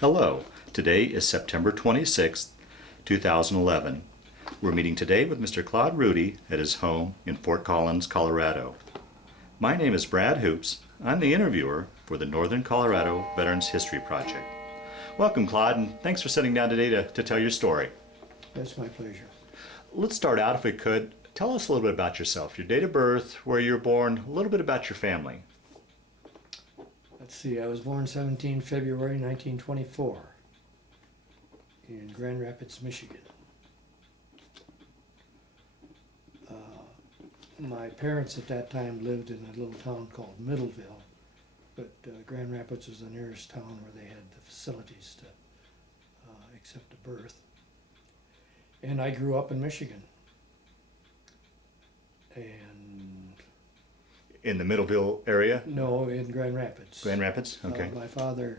Hello, today is September 26th, 2011. We're meeting today with Mr. Claude Rudy at his home in Fort Collins, Colorado. My name is Brad Hoops. I'm the interviewer for the Northern Colorado Veterans History Project. Welcome, Claude, and thanks for sitting down today to tell your story. That's my pleasure. Let's start out, if we could. Tell us a little bit about yourself, your date of birth, where you were born, a little bit about your family. Let's see, I was born 17 February 1924 in Grand Rapids, Michigan. My parents at that time lived in a little town called Middleville, but Grand Rapids was the nearest town where they had the facilities to accept a birth. And I grew up in Michigan. And In the Middleville area? no, in Grand Rapids. Grand Rapids? Okay. My father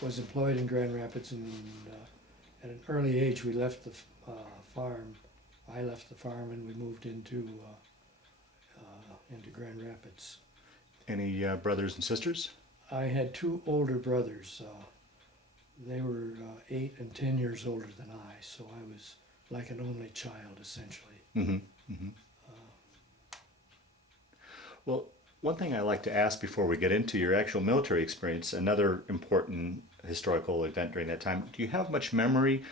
was employed in Grand Rapids, and at an early age we left the farm. I left the farm and we moved into Grand Rapids. Any brothers and sisters? I had two older brothers. They were 8 and 10 years older than I, so I was like an only child, essentially. Mm-hmm. Mm-hmm. Well, one thing I like to ask before we get into your actual military experience, another important historical event during that time, do you have much memory,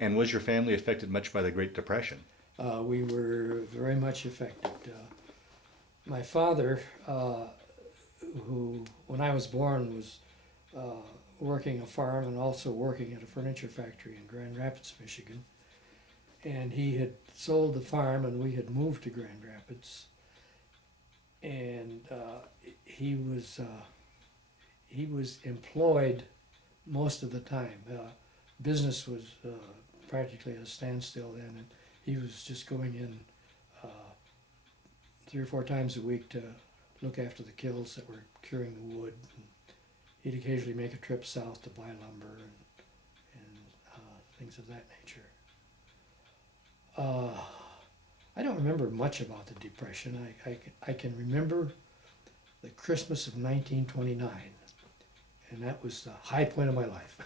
and was your family affected much by the Great Depression? We were very much affected. My father, who, when I was born, was working a farm and also working at a furniture factory in Grand Rapids, Michigan. And he had sold the farm and we had moved to Grand Rapids. And he was employed most of the time. Business was practically at a standstill then, and he was just going in 3 or 4 times a week to look after the kilns that were curing the wood. And he'd occasionally make a trip south to buy lumber and things of that nature. I don't remember much about the Depression. I can remember the Christmas of 1929, and that was the high point of my life.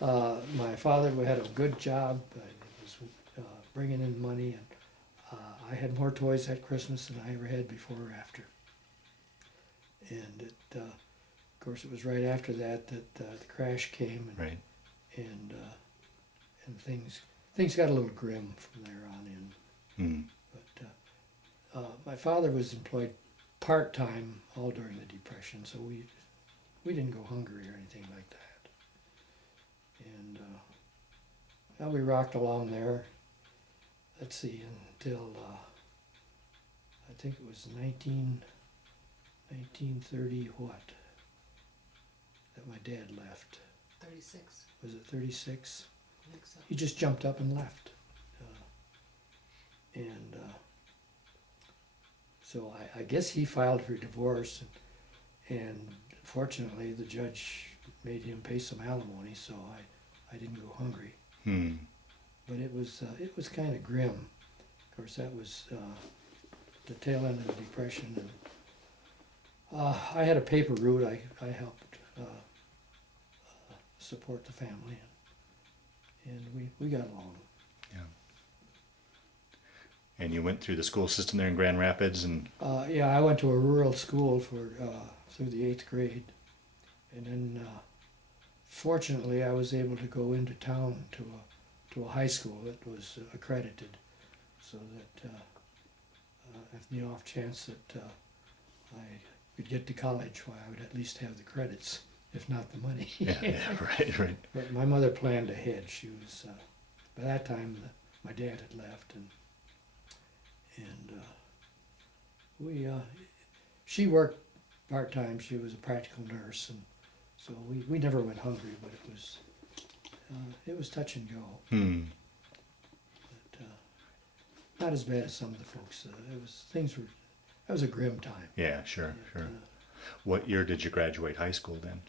My father had a good job. He was bringing in money, and I had more toys at Christmas than I ever had before or after. And of course, it was right after that the crash came, and Right. and things got a little grim from there on in. Mm. But my father was employed part-time all during the Depression, so we didn't go hungry or anything like that. And well, we rocked along there, let's see, until I think it was 1930 what, that my dad left. 36. Was it 36? I think so. He just jumped up and left. So I guess he filed for divorce, and fortunately the judge made him pay some alimony, so I didn't go hungry. Hmm. But it was kind of grim. Of course, that was the tail end of the Depression, and I had a paper route. I helped support the family, and we got along. Yeah. And you went through the school system there in Grand Rapids, and Yeah, I went to a rural school for through the 8th grade, and then fortunately I was able to go into town to a high school that was accredited, so that if the off chance that I could get to college, why I would at least have the credits, if not the money. yeah, right. But my mother planned ahead. She was by that time my dad had left, and she worked part-time. She was a practical nurse, and so we never went hungry, but it was touch and go. Hmm. But not as bad as some of the folks. That was a grim time. Yeah, sure. And, What year did you graduate high school then?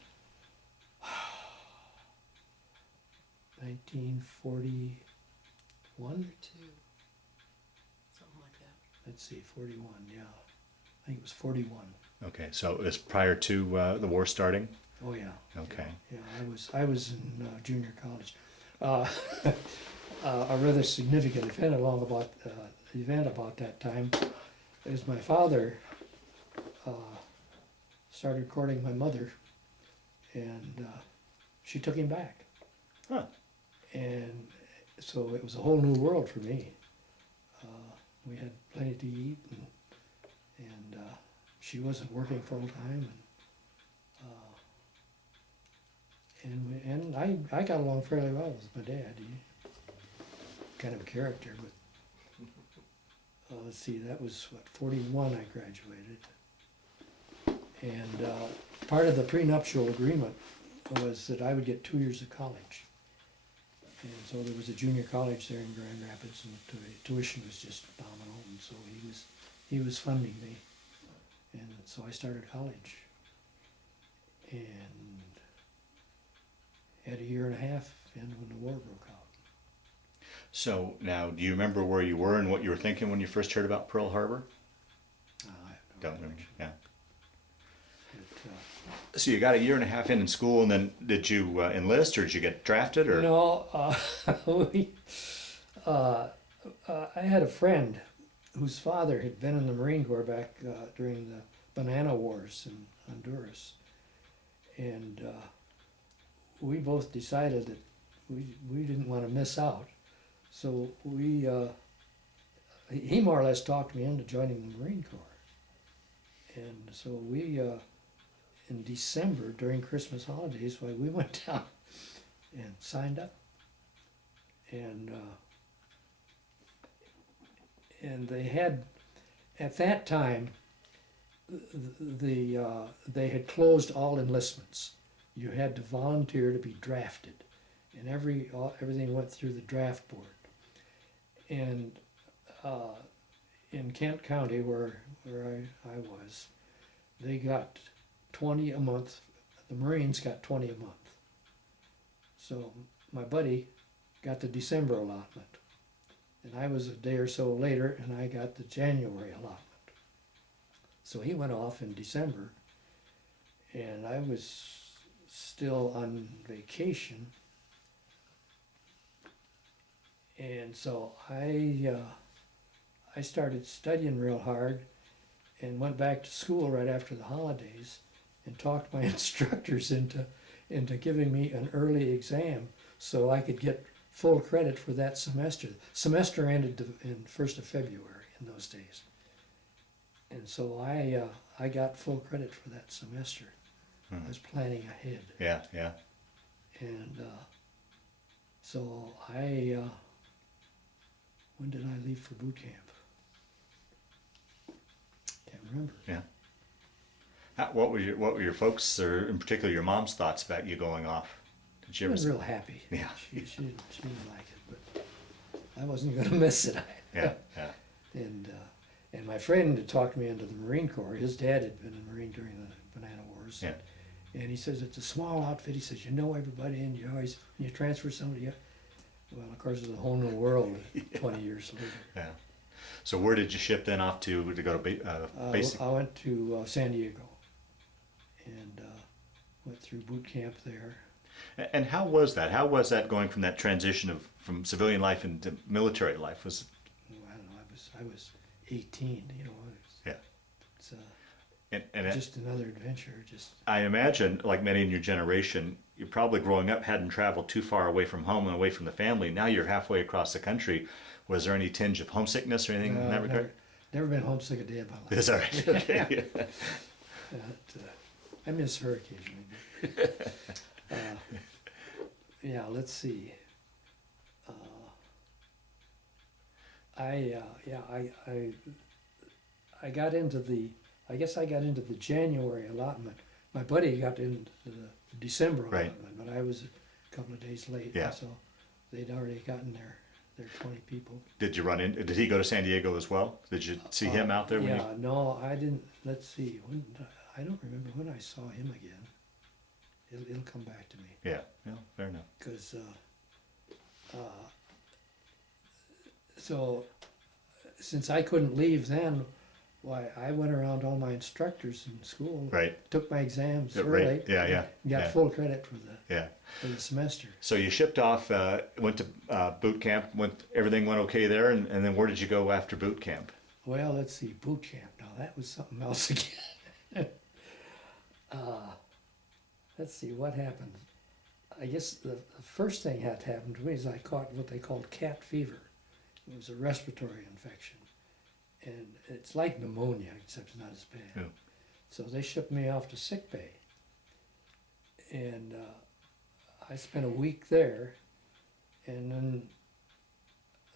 1941. 2. Something like that. Let's see, 41. Yeah, I think it was 41. Okay, so it was prior to the war starting? Oh yeah. Okay. Yeah, I was in junior college. Uh, a rather significant event about that time is my father started courting my mother, and she took him back. Huh. And so it was a whole new world for me. We had plenty to eat, and she wasn't working full time, and I got along fairly well with my dad. He kind of a character, but let's see, that was what, 41 I graduated, and part of the prenuptial agreement was that I would get 2 years of college. And so there was a junior college there in Grand Rapids, and the tuition was just phenomenal, and so he was funding me, and so I started college, and had a year and a half in when the war broke out. So now, do you remember where you were and what you were thinking when you first heard about Pearl Harbor? I have no Don't remember. recollection. Yeah. It, So you got a year and a half in school, and then did you enlist, or did you get drafted, or? no, I had a friend whose father had been in the Marine Corps back during the Banana Wars in Honduras, and we both decided that we didn't want to miss out, so he more or less talked me into joining the Marine Corps, and so we in December during Christmas holidays, we went down and signed up, and they had, at that time, they had closed all enlistments. You had to volunteer to be drafted, and everything went through the draft board. And in Kent County, where I was, they got 20 a month. The Marines got 20 a month. So my buddy got the December allotment, and I was a day or so later, and I got the January allotment. So he went off in December, and I was still on vacation, and so I started studying real hard and went back to school right after the holidays and talked my instructors into giving me an early exam so I could get full credit for that semester. Semester ended in 1st of February in those days. And so I got full credit for that semester. I was planning ahead. Yeah, yeah. And so when did I leave for boot camp? Can't remember. Yeah. What were your folks, or in particular your mom's, thoughts about you going off? Did She was real happy. Yeah. She didn't like it, but I wasn't going to miss it. Yeah, yeah. And my friend had talked me into the Marine Corps. His dad had been a Marine during the Banana Wars. Yeah. And he says, it's a small outfit. He says, you know everybody, and you always, when you transfer somebody, well, of course, it's a whole new world 20 years later. Yeah. So where did you ship then off to go to basic? I went to San Diego and went through boot camp there. And how was that? How was that going from that transition from civilian life into military life? Was I don't know. I was 18. You know. Yeah. It's and just another adventure. I imagine, like many in your generation, you probably growing up hadn't traveled too far away from home and away from the family. Now you're halfway across the country. Was there any tinge of homesickness or anything in that regard? Never been homesick a day of my life. Is that right? Okay. I miss her occasionally. Yeah, let's see. I got into the. I guess I got into the January allotment. My buddy got into the December allotment, Right. but I was a couple of days late. Yeah. So they'd already gotten their 20 people. Did you run in? Did he go to San Diego as well? Did you see him out there? Yeah, no, I didn't. Let's see. I don't remember when I saw him again. It'll come back to me. Yeah. Yeah. Fair enough. Because so since I couldn't leave then, Why, I went around all my instructors in school, Right. took my exams Yeah, early. right. Yeah, yeah. and Got yeah. full credit Yeah. for the semester. So you shipped off, went to boot camp. Everything went okay there, and then where did you go after boot camp? Well, let's see, boot camp. Now that was something else again. Let's see what happened. I guess the first thing had to happen to me is I caught what they called cat fever. It was a respiratory infection, and it's like pneumonia, except it's not as bad. Yeah. So they shipped me off to sick bay, and I spent a week there, and then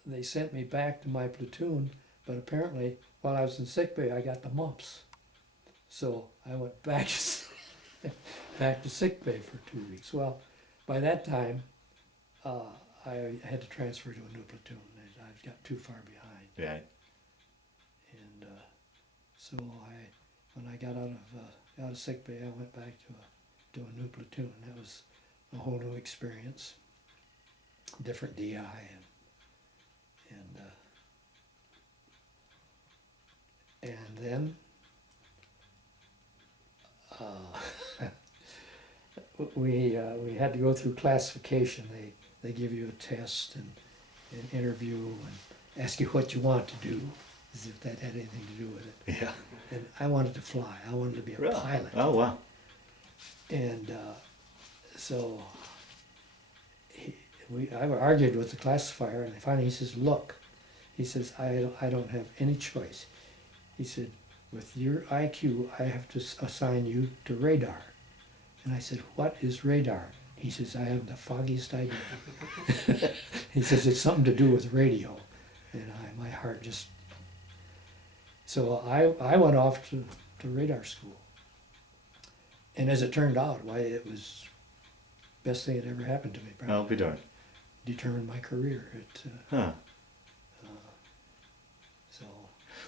they sent me back to my platoon. But apparently, while I was in sick bay, I got the mumps. So I went back back to sick bay for 2 weeks. Well, by that time, I had to transfer to a new platoon. I got too far behind. Yeah. And so when I got out of sick bay, I went back to a new platoon. That was a whole new experience, different DI, and then we had to go through classification. They give you a test and an interview and ask you what you want to do, as if that had anything to do with it. Yeah. And I wanted to fly. I wanted to be a Really? pilot. Oh wow. And so I argued with the classifier, and finally he says, "Look," he says, I don't have any choice." He said, "With your IQ, I have to assign you to radar." And I said, "What is radar?" He says, "I haven't the foggiest idea." He says, "It's something to do with radio." And my heart just... So I went off to radar school. And as it turned out, why, it was the best thing that ever happened to me. Probably. I'll be darned. Determined my career. Huh. So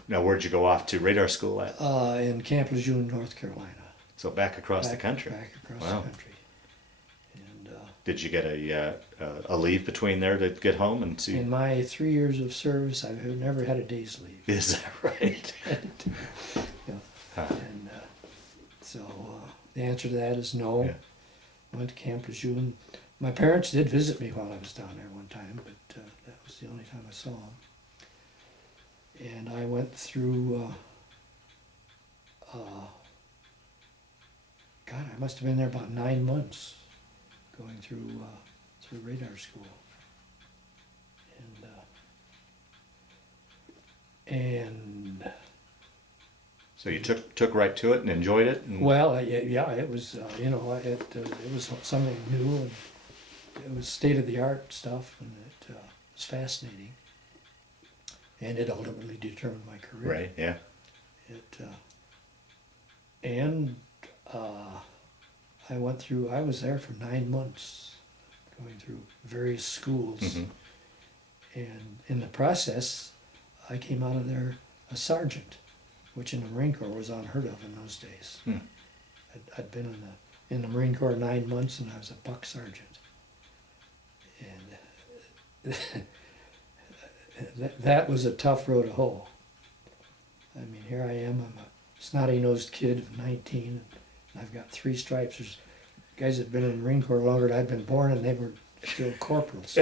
Now, where'd you go off to radar school at? in Camp Lejeune, North Carolina. So back across the country. Back across Wow. the country. And Did you get a leave between there to get home and see? in my 3 years of service, I've never had a day's leave. Is that right? Yeah. Huh. And so the answer to that is no. Yeah. Went to Camp Lejeune. My parents did visit me while I was down there one time, but that was the only time I saw them. And I went through, God, I must have been there about 9 months, going through radar school. And So you took right to it and enjoyed it. And... well, yeah, it was, it was something new, and it was state-of-the-art stuff, and it was fascinating. And it ultimately determined my career. Right. Yeah. I was there for 9 months, going through various schools. Mm-hmm. And in the process, I came out of there a sergeant, which in the Marine Corps was unheard of in those days. Hmm. I'd been in the Marine Corps 9 months, and I was a buck sergeant. And that was a tough road to hoe. I mean, here I am, I'm a snotty-nosed kid of 19, and I've got 3 stripes. There's guys that have been in the Marine Corps longer than I'd been born, and they were still corporals.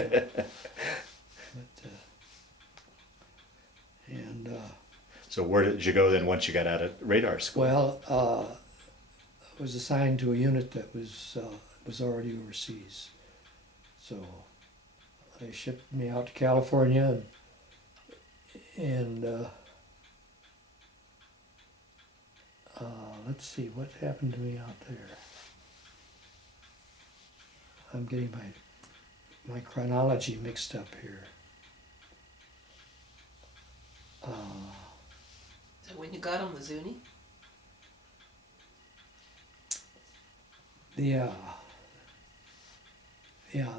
So where did you go then once you got out of radar school? Well, I was assigned to a unit that was already overseas. So they shipped me out to California, and let's see, what happened to me out there? I'm getting my chronology mixed up here. So when you got on the Zuni? Yeah,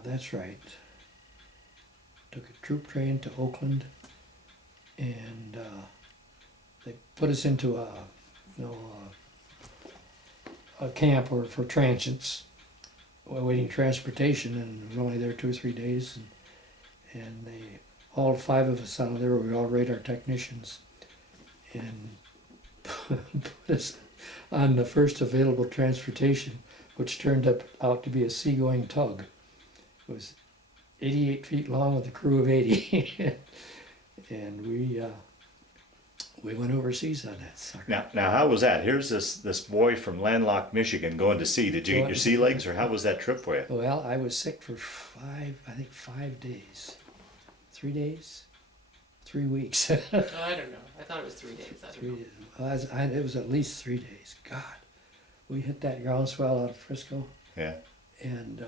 that's right. Took a troop train to Oakland, and they put us into a camp for transients, waiting transportation, and we were only there 2 or 3 days, and they hauled 5 of us out of there. We were all radar technicians, and put us on the first available transportation, which turned out to be a seagoing tug. It was 88 feet long with a crew of 80. And we went overseas on that sucker. Now, how was that? Here's this boy from landlocked Michigan going to sea. Did you get your sea legs, or how was that trip for you? Well, I was sick for 5 days. 3 days? 3 weeks. Oh, I don't know. I thought it was 3 days. I don't 3 know. days. Well, it was at least 3 days. God, we hit that groundswell out of Frisco, Yeah. and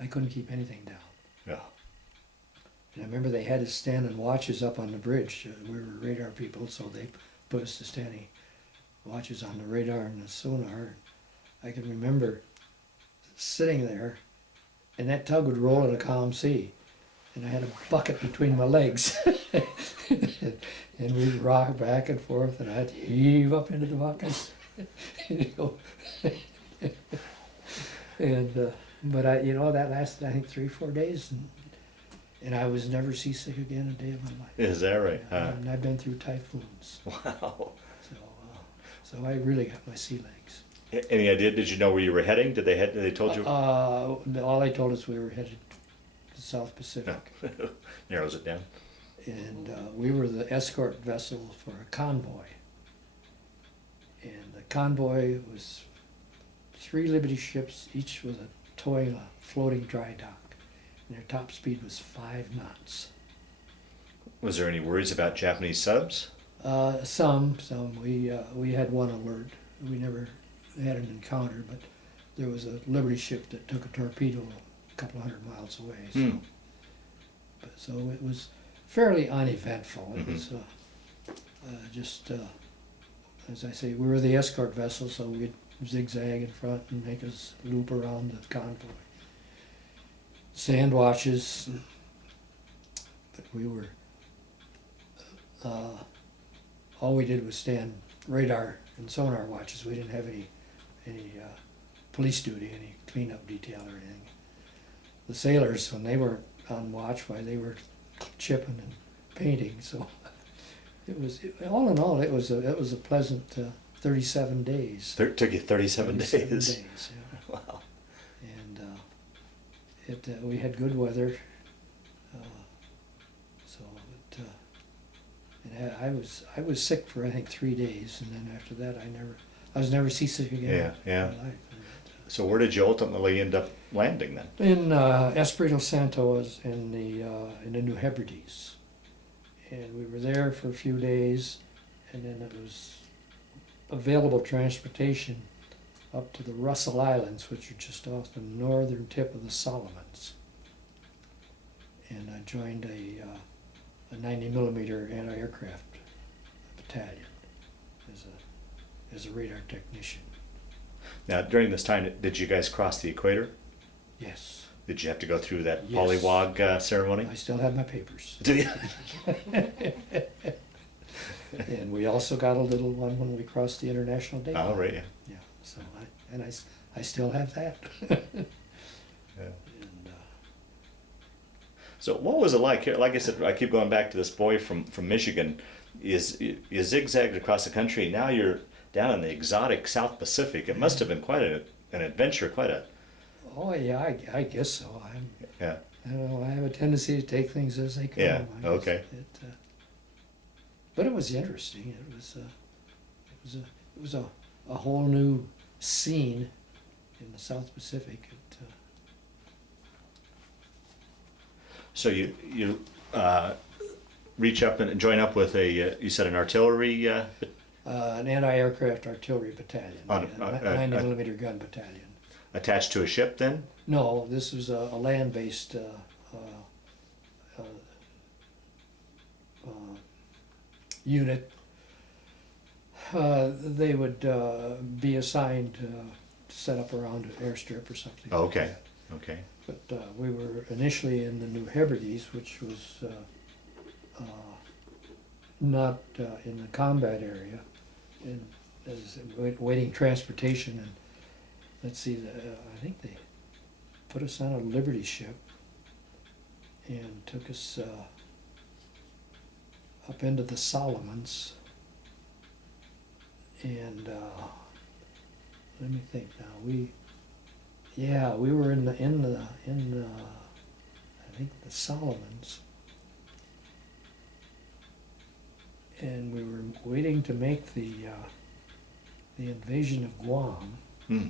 I couldn't keep anything down. Yeah. And I remember they had us standing watches up on the bridge. We were radar people, so they put us to standing watches on the radar and the sonar. I can remember sitting there, and that tug would roll in a calm sea, and I had a bucket between my legs, and we'd rock back and forth, and I'd heave up into the bucket. And but that lasted, I think, 3-4 days, and I was never seasick again a day of my life. Is that right? And I've been through typhoons, Wow. so I really got my sea legs. Any idea? Did you know where you were heading? Did they told you? All they told us we were headed to the South Pacific, Narrows it down. and we were the escort vessel for a convoy. And the convoy was 3 Liberty ships, each with towing a floating dry dock, and their top speed was 5 knots. Was there any worries about Japanese subs? Some. We had one alert. We never had an encounter, but there was a Liberty ship that took a torpedo a couple of 100 miles away. So it was fairly uneventful. It was just, as I say, we were the escort vessel, so we'd zigzag in front and make us loop around the convoy. Sand watches, but we were, all we did was stand radar and sonar watches. We didn't have any police duty, any cleanup detail or anything. The sailors, when they weren't on watch, why, they were chipping and painting. So it was, all in all, it was a pleasant 37 days. Took you 37 days. Yeah. Wow. And we had good weather. And I was sick for, I think, 3 days, and then after that I was never seasick again. Yeah. In my life. So where did you ultimately end up landing then? In Espiritu Santo was in the New Hebrides, and we were there for a few days, and then it was available transportation up to the Russell Islands, which are just off the northern tip of the Solomons. And I joined a 90 millimeter anti-aircraft battalion as a radar technician. Now, during this time, did you guys cross the equator? Yes. Did you have to go through that Yes. polywog ceremony? I still have my papers. Did you? And we also got a little one when we crossed the international date line. Oh, right, yeah. Yeah, so I still have that. Yeah. And, So what was it like? Like I said, I keep going back to this boy from Michigan. You zigzagged across the country. Now you're down in the exotic South Pacific. It must have been quite an adventure, quite a... oh yeah, I guess so. Yeah. I don't know, I have a tendency to take things as they come. Yeah, I guess okay. But it was interesting. It was a whole new scene in the South Pacific. So you reach up and join up with you said an artillery... An anti-aircraft artillery battalion, On- a 90 millimeter gun battalion. attached to a ship then? No, this was a land-based unit. They would be assigned to set up around an airstrip or something. Oh, like okay. that. Okay. But we were initially in the New Hebrides, which was not in the combat area, and as waiting transportation. And let's see, I think they put us on a Liberty ship and took us up into the Solomons, and let me think now. We were in the I think the Solomons, and we were waiting to make the invasion of Guam. Hmm.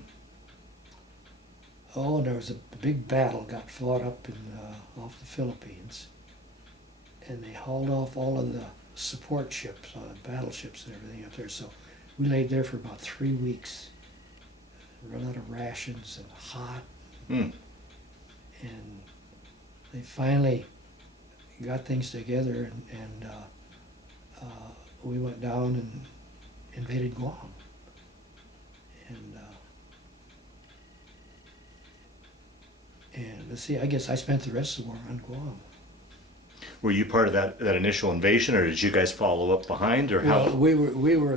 Oh, and there was a big battle got fought up in off the Philippines, and they hauled off all of the support ships, battleships and everything up there. So we laid there for about 3 weeks, run out of rations and hot, Hmm. and they finally got things together, and we went down and invaded Guam. And let's see, I guess I spent the rest of the war on Guam. Were you part of that initial invasion, or did you guys follow up behind, or how? Well, we were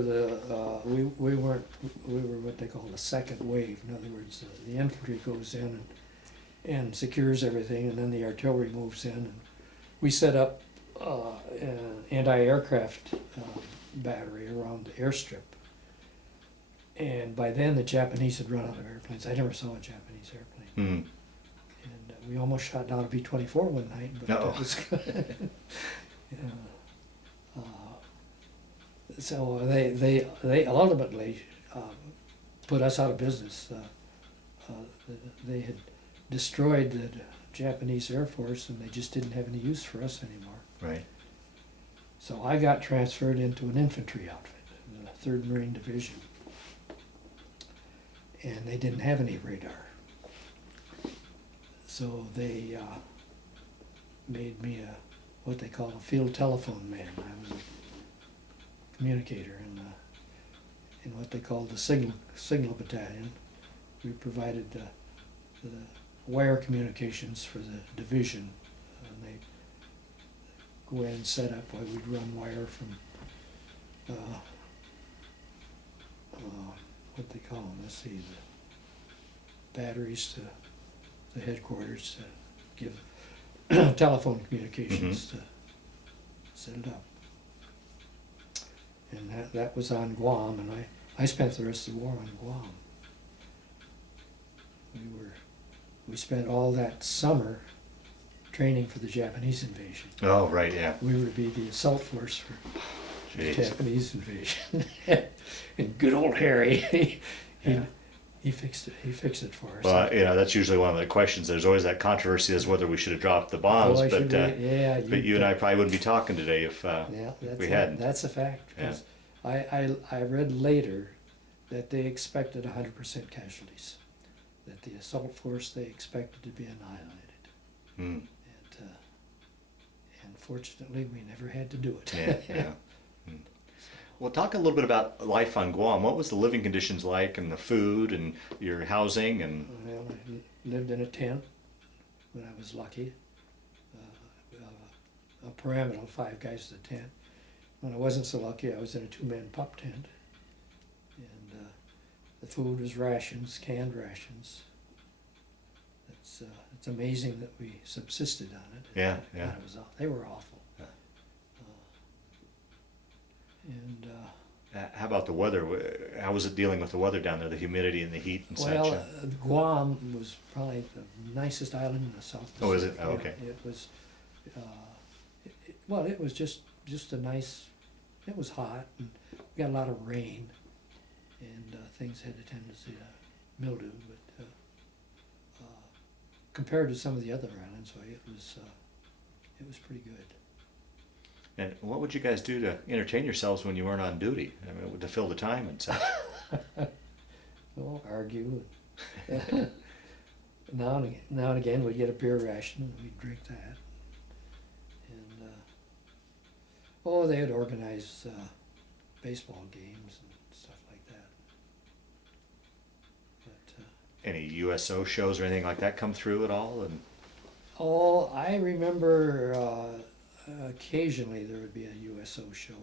what they call the second wave. In other words, the infantry goes in and secures everything, and then the artillery moves in, and we set up an anti-aircraft battery around the airstrip. And by then, the Japanese had run out of airplanes. I never saw a Japanese airplane. Hmm. And we almost shot down a B-24 one night, but Uh-oh. that was so they ultimately put us out of business. They had destroyed the Japanese Air Force, and they just didn't have any use for us anymore. Right. So I got transferred into an infantry outfit, the 3rd Marine Division, and they didn't have any radar. So they made me what they call a field telephone man. I was a communicator in what they called the signal battalion. We provided the wire communications for the division. And they go in and set up where we'd run wire from what they call them. Let's see, the batteries to the headquarters to give telephone communications to set it up. And that was on Guam, and I spent the rest of the war on Guam. We spent all that summer training for the Japanese invasion. Oh, right, yeah. We were to be the assault force for the Jeez. Japanese invasion. And good old Harry, he fixed it. He fixed it for us. Well, that's usually one of the questions. There's always that controversy as whether we should have dropped the bombs, Boy, but should but you and I probably wouldn't be talking today if we hadn't. That's a fact. Because I read later that they expected 100% casualties. That the assault force they expected to be annihilated. Hmm. And fortunately, we never had to do it. Yeah. Hmm. Well, talk a little bit about life on Guam. What was the living conditions like, and the food, and your housing, and? Well, I lived in a tent when I was lucky. A pyramidal, 5 guys in a tent. When I wasn't so lucky, I was in a 2-man pup tent. And the food was rations, canned rations. It's amazing that we subsisted on it. Yeah. God, they were awful. Yeah. And How about the weather? How was it dealing with the weather down there, the humidity and the heat and well, such? Guam was probably the nicest island in the South Pacific. Oh, is it? Oh, okay. It was, well, it was just a nice. It was hot, and we got a lot of rain, and things had a tendency to mildew. But compared to some of the other islands, it was pretty good. And what would you guys do to entertain yourselves when you weren't on duty? I mean, to fill the time and such. Well, argue. Now and again, we'd get a beer ration, and we'd drink that. And they would organize baseball games and stuff like that. But Any USO shows or anything like that come through at all? And I remember occasionally there would be a USO show,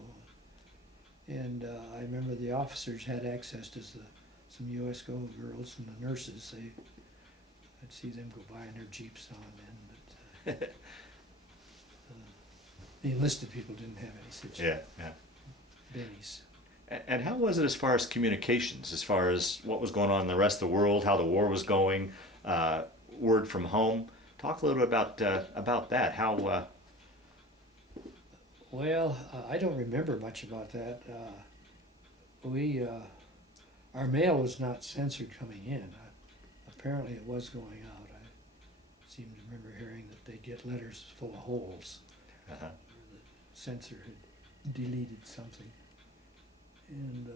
and I remember the officers had access to some USO girls and the nurses. I'd see them go by in their jeeps now and then, but The enlisted people didn't have any such Yeah, yeah. bennies. And how was it as far as communications, as far as what was going on in the rest of the world, how the war was going, word from home? Talk a little bit about that. How? Well, I don't remember much about that. Our mail was not censored coming in. Apparently it was going out. I seem to remember hearing that they'd get letters full of holes. Uh-huh. The censor had deleted something. And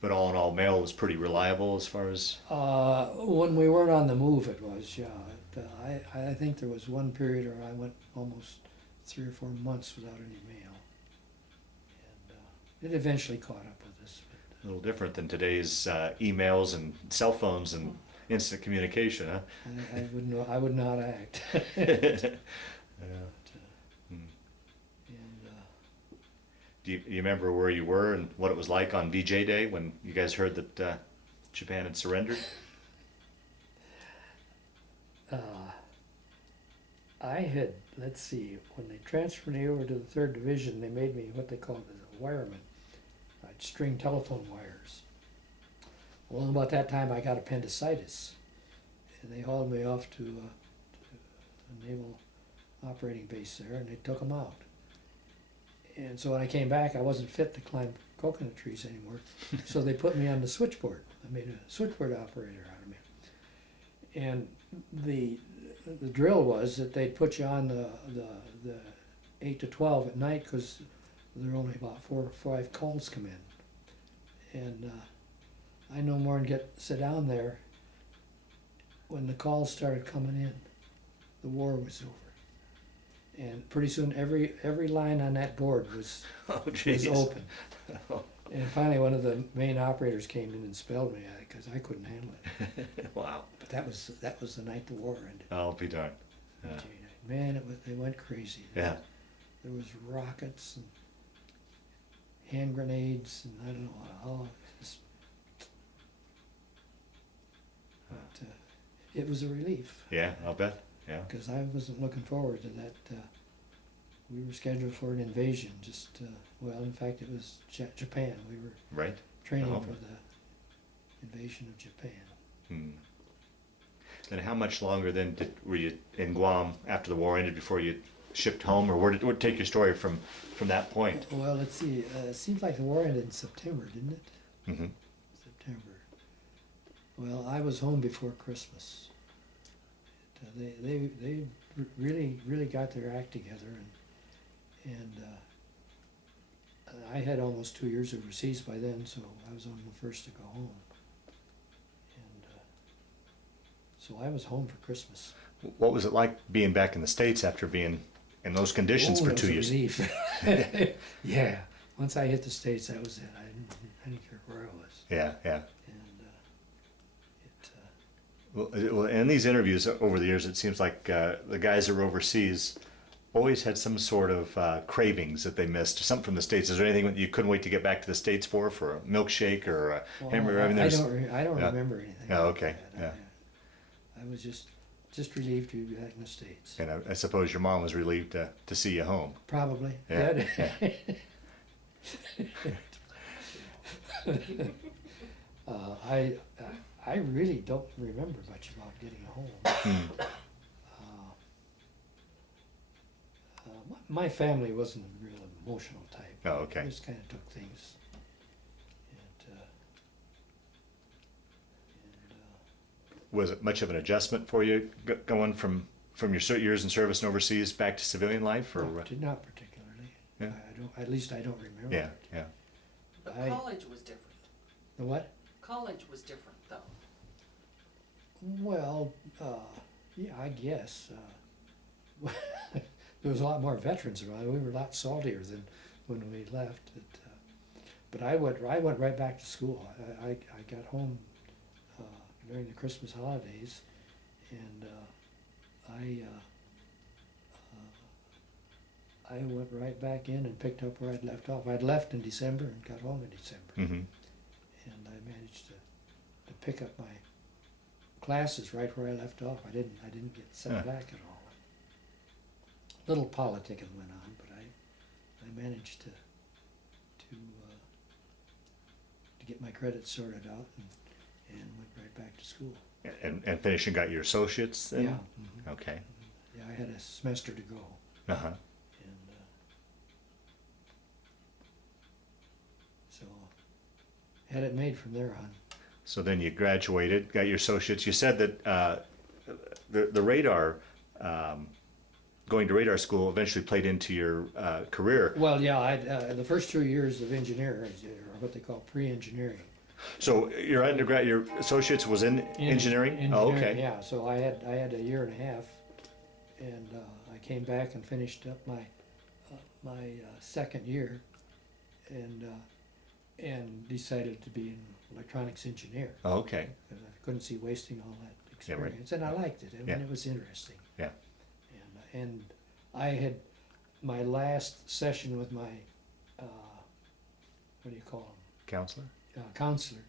But all in all, mail was pretty reliable as far as. when we weren't on the move, it was, yeah. I think there was one period where I went almost 3 or 4 months without any mail. And it eventually caught up with us. A little different than today's emails and cell phones and instant communication, huh? I would not act. Yeah. And Do you remember where you were and what it was like on VJ Day when you guys heard that Japan had surrendered? I had, let's see, when they transferred me over to the 3rd Division, they made me what they called a wireman. I'd string telephone wires. Well, about that time I got appendicitis, and they hauled me off to a naval operating base there, and they took them out. And so when I came back, I wasn't fit to climb coconut trees anymore, so they put me on the switchboard. I made a switchboard operator out of me. And the drill was that they'd put you on the 8 to 12 at night because there were only about 4 or 5 calls come in. And I no more than sit down there. When the calls started coming in, the war was over. And pretty soon every line on that board was open. And finally one of the main operators came in and spelled me because I couldn't handle it. Wow. But that was the night the war ended. I'll be darned. Yeah. Man, they went crazy. Yeah. There was rockets and hand grenades and I don't know all. But it was a relief. Yeah, I'll bet. Yeah. Because I wasn't looking forward to that. We were scheduled for an invasion. Well, in fact, it was Japan. We were Right. training Oh. for the invasion of Japan. Hmm. And how much longer then were you in Guam after the war ended before you shipped home, or where did take your story from that point? Well, let's see. It seems like the war ended in September, didn't it? Mm-hmm. September. Well, I was home before Christmas. They really got their act together, and I had almost 2 years overseas by then, so I was one of the first to go home. And so I was home for Christmas. What was it like being back in the States after being in those conditions for it 2 was a years? relief. Yeah. Once I hit the States, that was it. I didn't care where I was. Yeah, yeah. And Well, in these interviews over the years, it seems like the guys that were overseas always had some sort of cravings that they missed, something from the States. Is there anything that you couldn't wait to get back to the States for a milkshake or a hamburger? I don't yeah. remember anything. Oh, like okay. that. Yeah. I was just relieved to be back in the States. And I suppose your mom was relieved to see you home. Probably. Yeah. I really don't remember much about getting home. My family wasn't a real emotional type. Oh, okay. We just kind of took things. Was it much of an adjustment for you going from your years in service and overseas back to civilian life, or? Not particularly. Yeah. I don't. At least I don't remember. Yeah, it. yeah. But I- college was different. The what? College was different, though. Well, yeah, I guess. There was a lot more veterans around. We were a lot saltier than when we left. But I went right back to school. I got home during the Christmas holidays, and I went right back in and picked up where I'd left off. I'd left in December and got home in December, Mm-hmm. and I managed to pick up my classes right where I left off. I didn't get sent Yeah. back at all. Little politicking went on, but I managed to get my credits sorted out and went right back to school. And finished and got your associates then? Yeah. Mhm. Okay. Yeah, I had a semester to go, Uh-huh. and so had it made from there on. So then you graduated, got your associates. You said that the radar, going to radar school eventually played into your career. Well, yeah, I the first 2 years of engineering, or what they call pre-engineering. So your undergrad, your associates was in engineering? Oh, okay. Yeah, so I had a year and a half, and I came back and finished up my second year, and decided to be an electronics engineer, Oh, okay. because I couldn't see wasting all that Yeah, right. experience, and I liked it. I mean, Yeah. it was interesting. Yeah. And I had my last session with my what do you call Counselor? him, counselor.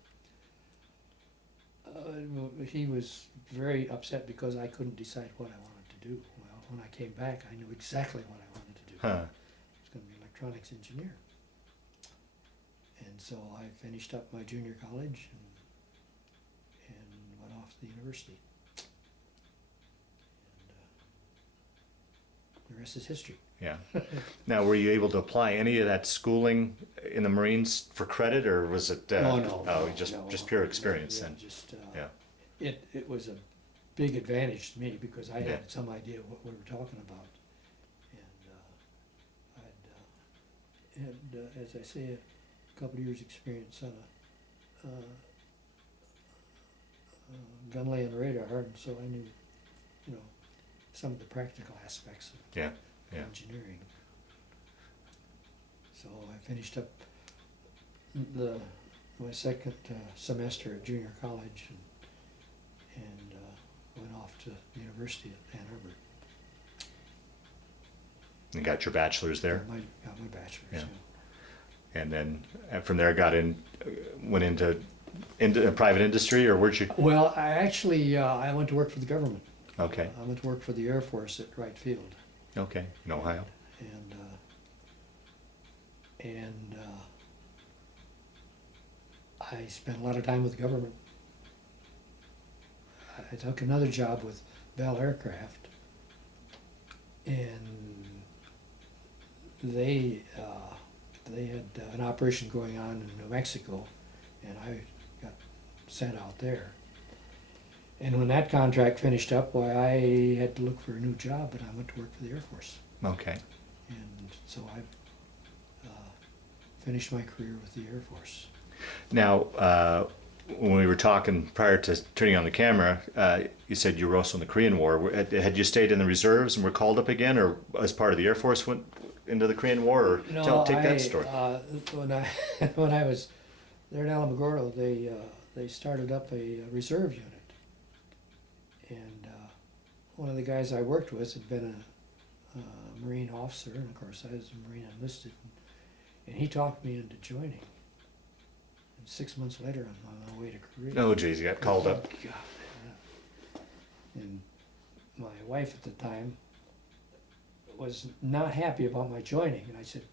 He was very upset because I couldn't decide what I wanted to do. Well, when I came back, I knew exactly what I wanted to do. Huh. I was going to be an electronics engineer. And so I finished up my junior college and went off to the university. And the rest is history. Yeah. Now, were you able to apply any of that schooling in the Marines for credit, or was it? No. Oh, just pure experience Yeah, then. just, Yeah. It was a big advantage to me because I Yeah. had some idea what we were talking about. And had, as I say, a couple of years' experience on a gun laying radar, and so I knew, some of the practical aspects of Yeah. Yeah. engineering. So I finished up my second semester at junior college and went off to the University at Ann Arbor. And got your bachelor's there, Got my bachelor's. Yeah. Yeah. and then from there went into private industry, or where'd you? Well, I actually I went to work for the government. Okay. I went to work for the Air Force at Wright Field. Okay. In Ohio. And I spent a lot of time with the government. I took another job with Bell Aircraft, and they had an operation going on in New Mexico, and I got sent out there. And when that contract finished up, why, I had to look for a new job, and I went to work for the Air Force. Okay. And so I finished my career with the Air Force. Now, when we were talking prior to turning on the camera, you said you were also in the Korean War. Had you stayed in the reserves and were called up again, or as part of the Air Force went into the Korean War? Or No, take that story. When I was there in Alamogordo, they started up a reserve unit, and one of the guys I worked with had been a Marine officer, and of course I was a Marine enlisted, and he talked me into joining. And 6 months later, I'm on my way to Korea. Oh, geez, you got called up. God, yeah. And my wife at the time was not happy about my joining, and I said,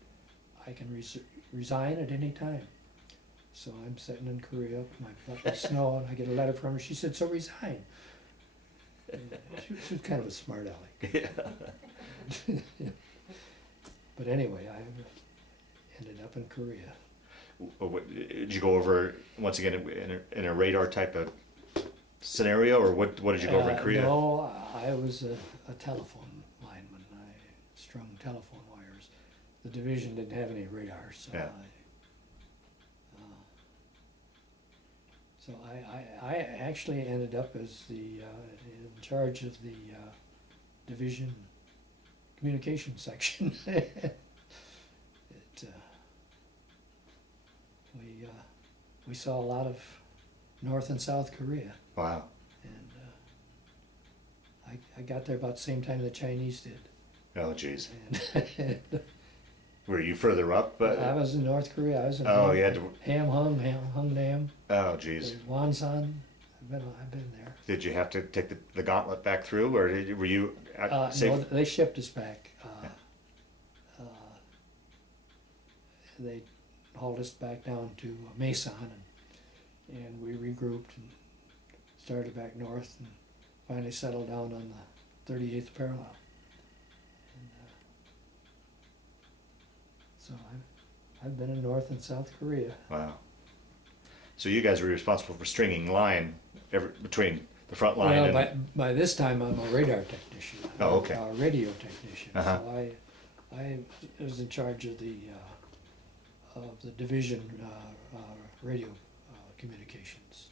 I can resign at any time. So I'm sitting in Korea, my butt in the snow, and I get a letter from her. She said, so resign. And she was kind of a smart aleck. Yeah. But anyway, I ended up in Korea. Did you go over once again in a radar type of scenario, or what did you go over in Korea? No, I was a telephone lineman. I strung telephone wires. The division didn't have any radar, so Yeah. I actually ended up as in charge of the division communication section. We saw a lot of North and South Korea, Wow. and I got there about the same time the Chinese did. Oh, geez. And Were you further up? I was in North Korea. I was in Oh, you had to. Hamhung, Hamhungnam, Oh, geez. Wonsan, I've been there. Did you have to take the gauntlet back through, or were you safe? No, they shipped us back. They hauled us back down to Mason, and we regrouped and started back north, and finally settled down on the 38th parallel. And, so I've been in North and South Korea. Wow. So you guys were responsible for stringing line between the front line Well, and... by this time I'm a radar technician. Oh, okay. A radio technician. Uh-huh. So I was in charge of the division radio communications.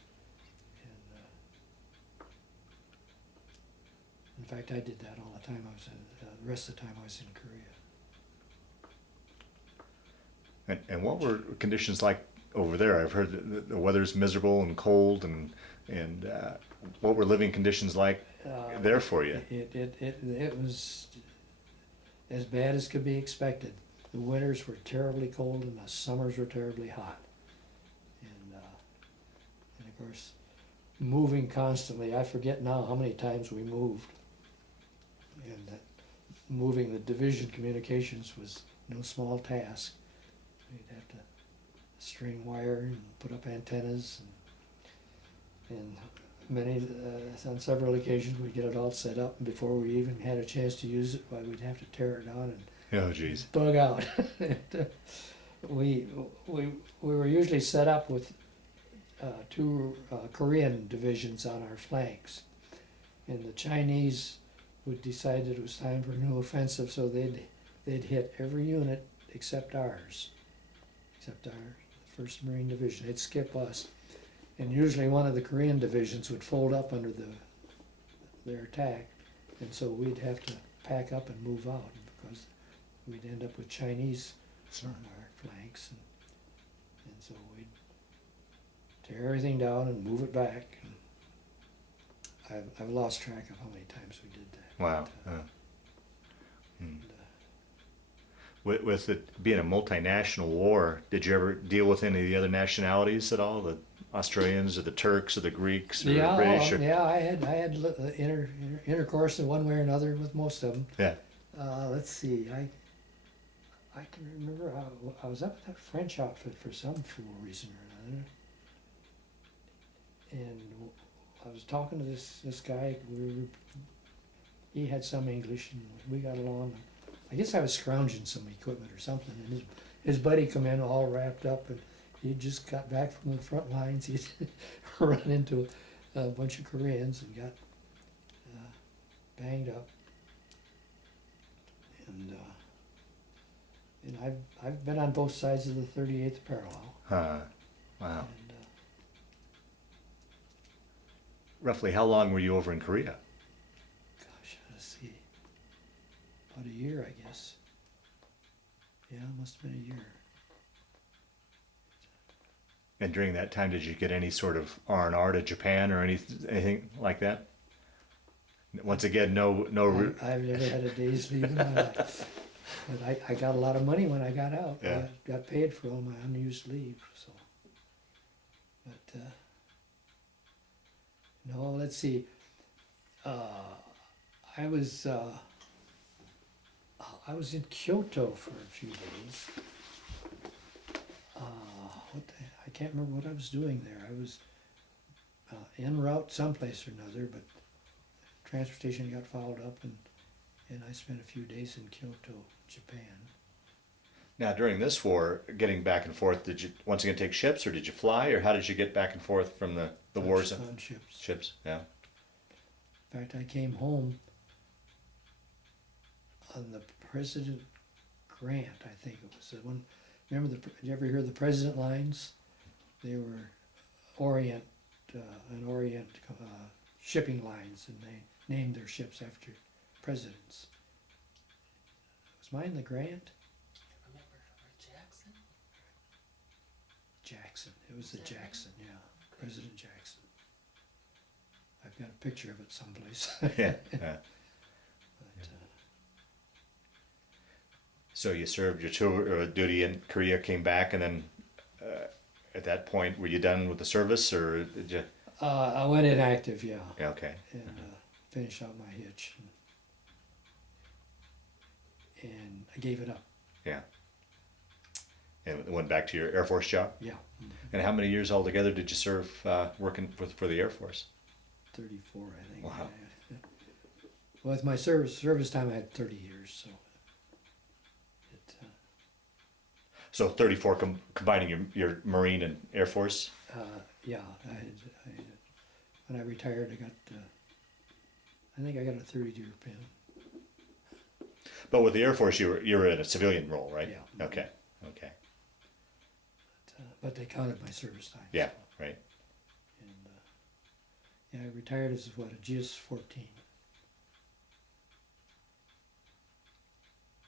And in fact, I did that all the time. The rest of the time I was in Korea. And what were conditions like over there? I've heard that the weather's miserable and cold, and what were living conditions like there for you? It was as bad as could be expected. The winters were terribly cold and the summers were terribly hot. And of course, moving constantly. I forget now how many times we moved. And that moving the division communications was no small task. We'd have to string wire and put up antennas, and on several occasions we'd get it all set up, and before we even had a chance to use it, we'd have to tear it down and Oh, geez. bug out. we were usually set up with two Korean divisions on our flanks, and the Chinese would decide that it was time for a new offensive, so they'd hit every unit except ours, except our First Marine Division. They'd skip us, and usually one of the Korean divisions would fold up under their attack, and so we'd have to pack up and move out because we'd end up with Chinese on our flanks, and so we'd tear everything down and move it back. And I've lost track of how many times we did that. Wow. But, With it being a multinational war, did you ever deal with any of the other nationalities at all? The Australians or the Turks or the Greeks or the British? I had intercourse in one way or another with most of them. Yeah. Let's see, I can remember I was up at that French outfit for some fool reason or another, and I was talking to this guy. He had some English, and we got along. I guess I was scrounging some equipment or something, and his buddy come in all wrapped up, and he just got back from the front lines. He'd run into a bunch of Koreans and got banged up. And I've been on both sides of the 38th parallel. Huh. Wow. And, Roughly how long were you over in Korea? gosh, let's see, about a year, I guess. Yeah, it must have been a year. And during that time, did you get any sort of R&R to Japan or anything like that? Once again, no. I've never had a day's leave in my life. But I got a lot of money when I got out. Yeah. I got paid for all my unused leave. So, but no, let's see. I was in Kyoto for a few days. I can't remember what I was doing there. I was en route someplace or another, but transportation got fouled up, and I spent a few days in Kyoto, Japan. Now, during this war, getting back and forth, did you once again take ships, or did you fly, or how did you get back and forth from the war zone? On ships. Ships, yeah. In fact, I came home on the President Grant, I think it was the one. Remember, did you ever hear the President lines? They were Orient shipping lines, and they named their ships after presidents. Was mine the Grant? Remember Jackson? Jackson. It was the Is that right? Jackson, yeah. President Jackson. I've got a picture of it someplace. Yeah. But, So you served your tour duty in Korea, came back, and then at that point, were you done with the service, or did you? I went inactive, yeah, Yeah, okay. and finished out my hitch, and I gave it up. Yeah. And went back to your Air Force job? Yeah, And how many years altogether did you serve working for the Air Force? 34, I think. Wow. Well, with my service time, I had 30 years, so it, So 34 combining your Marine and Air Force? yeah, when I retired, I got, I think I got a 30-year pin. But with the Air Force, you were in a civilian role, right? Yeah. Okay. Okay. But they counted my service time. Yeah. So, Right. and yeah, I retired as what, a GS 14,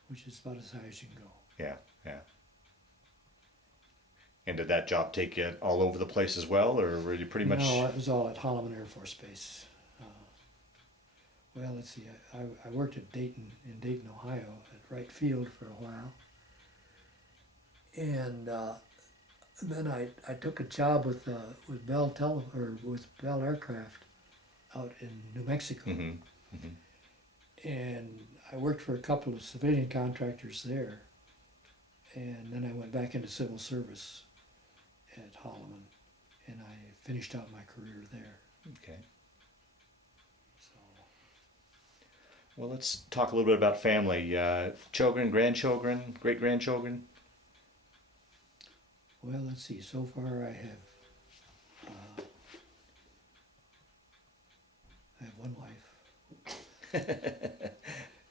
which is about as high as you can go. Yeah. Yeah. And did that job take you all over the place as well, or were you pretty much? No, it was all at Holloman Air Force Base. Well, let's see, I worked at Dayton, in Dayton, Ohio, at Wright Field for a while. And then I took a job with Bell with Bell Aircraft out in New Mexico. Mm-hmm. Mm-hmm. And I worked for a couple of civilian contractors there. And then I went back into civil service at Holloman, and I finished out my career there. Okay. So, Well, let's talk a little bit about family. Children, grandchildren, great grandchildren. well, let's see. So far, I have one wife.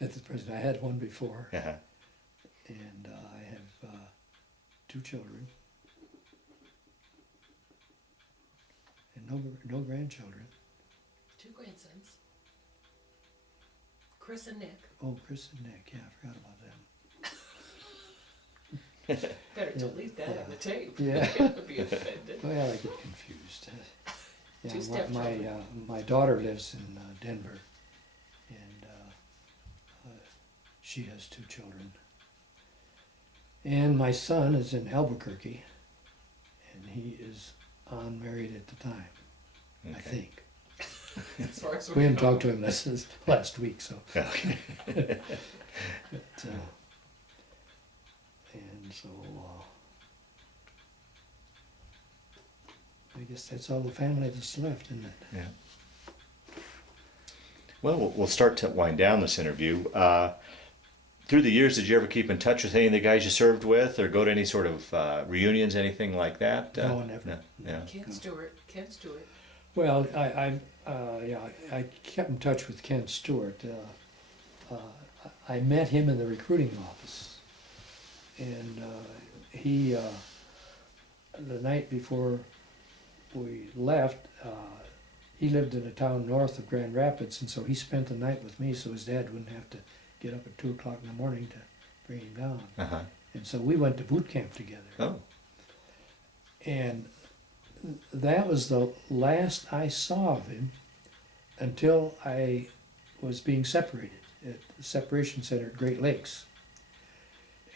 At the present, I had one before, Uh-huh. and I have 2 children, and no grandchildren. 2 grandsons. Chris and Nick. Oh, Chris and Nick. Yeah, I forgot about them. Better Yeah. delete that in the tape. Yeah. I'd be offended. Well, I get confused. Yeah, 2 stepchildren. my daughter lives in Denver, and she has 2 children. And my son is in Albuquerque, and he is unmarried at the time, I Okay. think. As far as We haven't know. talked to him this last week, so. Okay. But, and so, I guess that's all the family that's left, isn't it? Yeah. Well, we'll start to wind down this interview. Through the years, did you ever keep in touch with any of the guys you served with, or go to any sort of reunions, anything like that? No, never. No, yeah. Ken Stewart. Well, I kept in touch with Ken Stewart. I met him in the recruiting office, and he, the night before we left, he lived in a town north of Grand Rapids, and so he spent the night with me, so his dad wouldn't have to get up at 2 o'clock in the morning to bring him down. Uh-huh. And so we went to boot camp together. Oh. And that was the last I saw of him until I was being separated at the separation center at Great Lakes.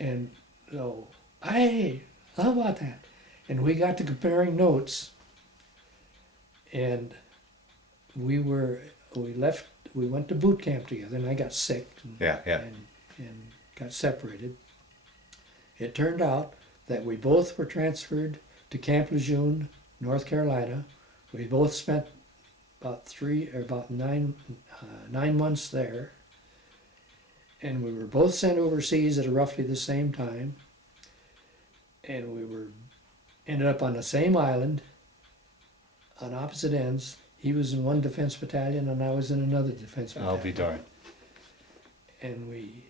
And so, hey, how about that? And we got to comparing notes, and we went to boot camp together, and I got sick and, Yeah, yeah. and got separated. It turned out that we both were transferred to Camp Lejeune, North Carolina. We both spent about 9 months there, and we were both sent overseas at roughly the same time, and we ended up on the same island on opposite ends. He was in one defense battalion, and I was in another defense battalion. I'll be darned. And we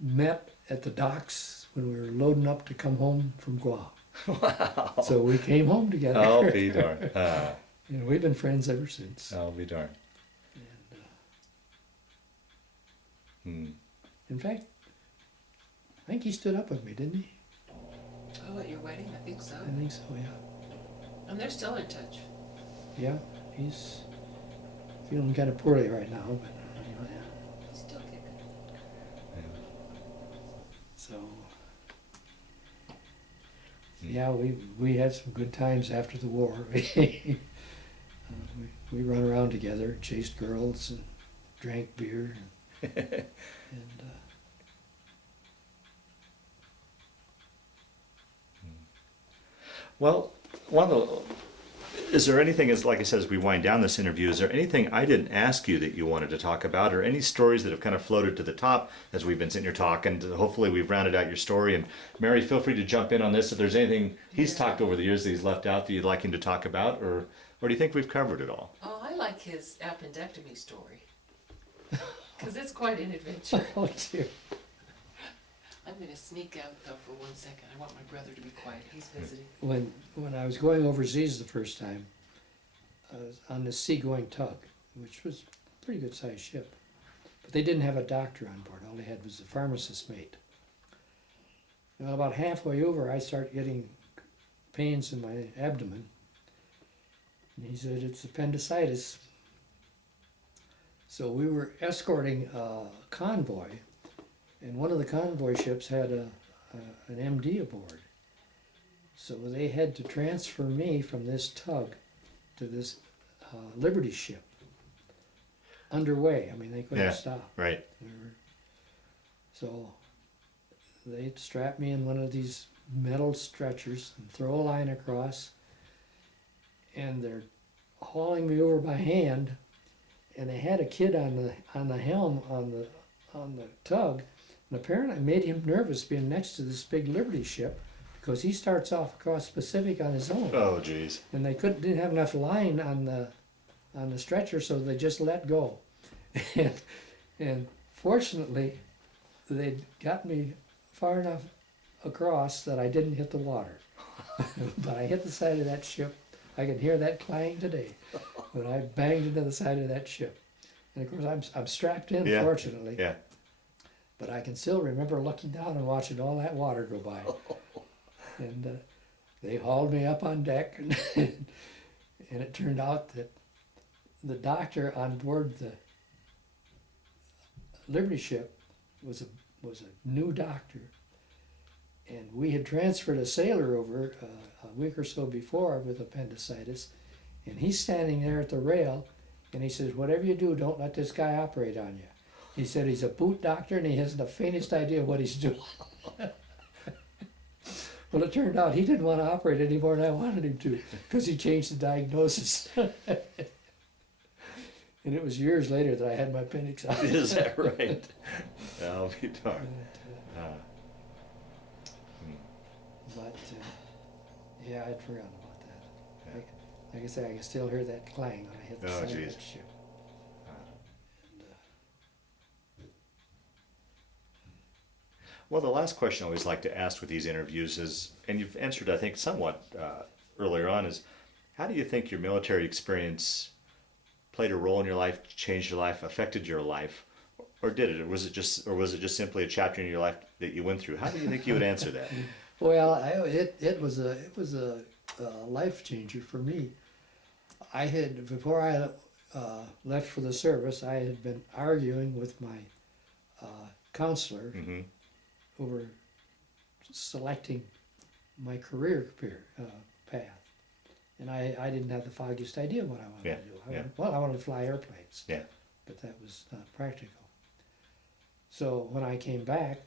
met at the docks when we were loading up to come home from Guam. Wow. So we came home together. I'll be darned. And we've been friends ever since. I'll be darned. And, Hmm. in fact, I think he stood up with me, didn't he? Oh, at your wedding? I think so. I think so, yeah. And they're still in touch. Yeah, he's feeling kind of poorly right now, but anyway, He's still kicking. so. Yeah, we had some good times after the war. we run around together, chased girls, and drank beer, and Well, one of the, is there anything, as like I said, as we wind down this interview, is there anything I didn't ask you that you wanted to talk about, or any stories that have kind of floated to the top as we've been sitting here talking? Hopefully we've rounded out your story. And Mary, feel free to jump in on this if there's anything he's talked over the years that he's left out that you'd like him to talk about, or do you think we've covered it all? Oh, I like his appendectomy story. Because it's quite an adventure. oh dear. I'm going to sneak out though for 1 second. I want my brother to be quiet. He's visiting. When I was going overseas the first time, I was on the seagoing tug, which was a pretty good sized ship. But they didn't have a doctor on board. All they had was a pharmacist's mate. Well, about halfway over, I start getting pains in my abdomen. And he said, it's appendicitis. So we were escorting a convoy, and one of the convoy ships had an MD aboard. So they had to transfer me from this tug to this Liberty ship. Underway. I mean, they couldn't stop. Right. So they strapped me in one of these metal stretchers and throw a line across, and they're hauling me over by hand, and they had a kid on the helm on the tug, and apparently it made him nervous being next to this big Liberty ship, because he starts off across Pacific on his own. Oh, geez. And they didn't have enough line on the stretcher, so they just let go. and fortunately, they got me far enough across that I didn't hit the water. But I hit the side of that ship. I can hear that clang today. But I banged into the side of that ship. And of course, I'm strapped in, fortunately. Yeah. But I can still remember looking down and watching all that water go by. And they hauled me up on deck, and it turned out that the doctor on board the Liberty ship was a new doctor, and we had transferred a sailor over a week or so before with appendicitis, and he's standing there at the rail, and he says, whatever you do, don't let this guy operate on you. He said he's a boot doctor and he hasn't the faintest idea what he's doing. Well, it turned out he didn't want to operate any more than I wanted him to, because he changed the diagnosis. And it was years later that I had my appendix out. Is that right? I'll be darned. But yeah, I'd forgotten about that. Like I say, I can still hear that clang when I hit the side of that ship. Well, the last question I always like to ask with these interviews is, and you've answered, I think, somewhat earlier on, is how do you think your military experience played a role in your life, changed your life, affected your life, or did it? Or was it just simply a chapter in your life that you went through? How do you think you would answer that? Well, it was a life changer for me. I had, before I left for the service, I had been arguing with my counselor over selecting my career path. And I didn't have the foggiest idea what I wanted to do. I wanted to fly airplanes. Yeah. But that was not practical. So when I came back,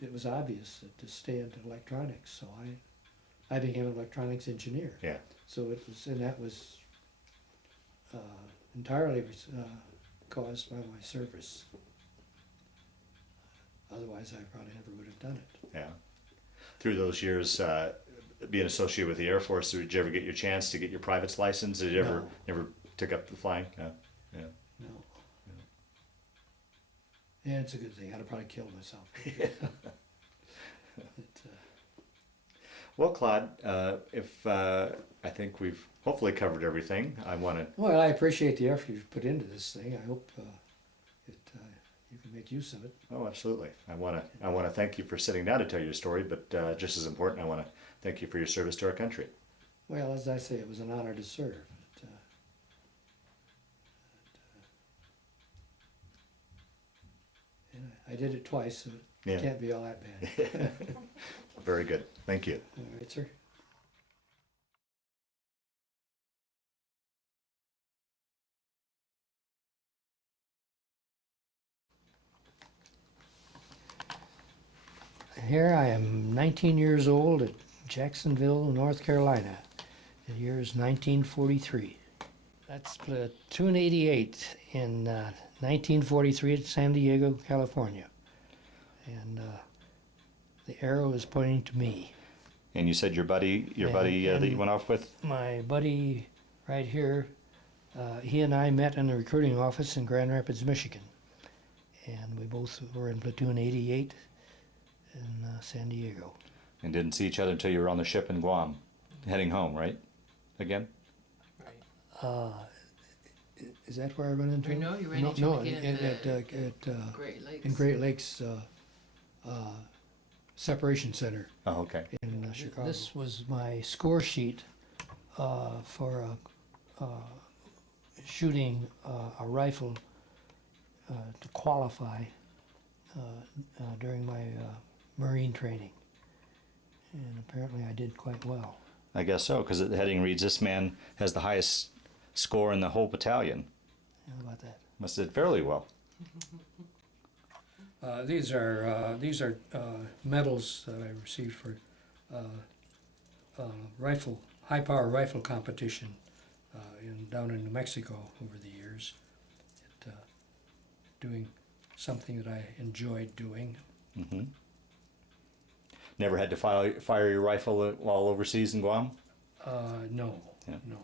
it was obvious to stay into electronics. So I became an electronics engineer. Yeah. So that was entirely caused by my service. Otherwise, I probably never would have done it. Yeah. Through those years, being associated with the Air Force, did you ever get your chance to get your private's license? Did you ever took up the flying? No. Yeah. No. Yeah, it's a good thing. I'd have probably killed myself. Well, Claude, I think we've hopefully covered everything. Well, I appreciate the effort you've put into this thing. I hope you can make use of it. Oh, absolutely. I want to thank you for sitting down to tell your story, but just as important, I want to thank you for your service to our country. Well, as I say, it was an honor to serve. I did it twice, so it can't be all that bad. Very good. Thank you. All right, sir. here I am 19 years old at Jacksonville, North Carolina. The year is 1943. That's platoon 88 in 1943 at San Diego, California. And the arrow is pointing to me. And you said your buddy that you went off with? My buddy right here, he and I met in the recruiting office in Grand Rapids, Michigan. And we both were in platoon 88 in San Diego. And didn't see each other until you were on the ship in Guam, heading home, right? Again? Right. Is that where I run into him? No, you ran into no, him again at Great Lakes. in Great Lakes Separation Center Oh, okay. in Chicago. This was my score sheet for shooting a rifle to qualify during my Marine training. And apparently I did quite well. I guess so, because the heading reads, "This man has the highest score in the whole battalion." How about that? Must have did fairly well. These are medals that I received for high power rifle competition down in New Mexico over the years. Doing something that I enjoyed doing. Hmm. Never had to fire your rifle while overseas in Guam? No, Yeah. no.